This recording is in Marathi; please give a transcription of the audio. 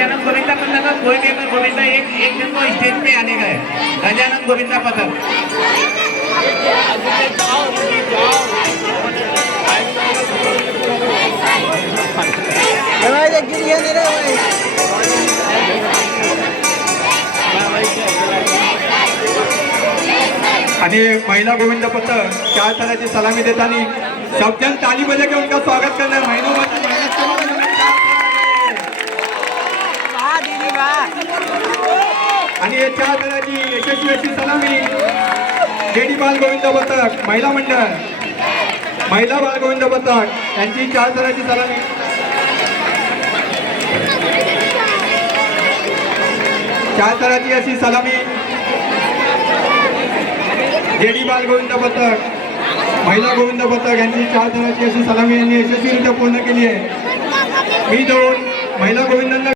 गजानन गोविंदा पथक कोई भी गोविंदा एक दिन को स्टेज पे आने गए गजानन गोविंदा पथक। आणि महिला गोविंद पथक 4 तालाची सलामी देताना सबजण ताली बजा के उनका स्वागत करणार। आणि 4 तालाची यशस्वी अशी सलामी जेडी बाल गोविंद पथक महिला मंडळ महिला बाल गोविंद पथक यांची 4 तालाची सलामी। 4 तालाची अशी सलामी जेडी बाल गोविंद पथक महिला गोविंद पथक यांची 4 तालाची अशी सलामी यांनी यशस्वीरित्या पूर्ण केली आहे। मी दोन महिला गोविंदांना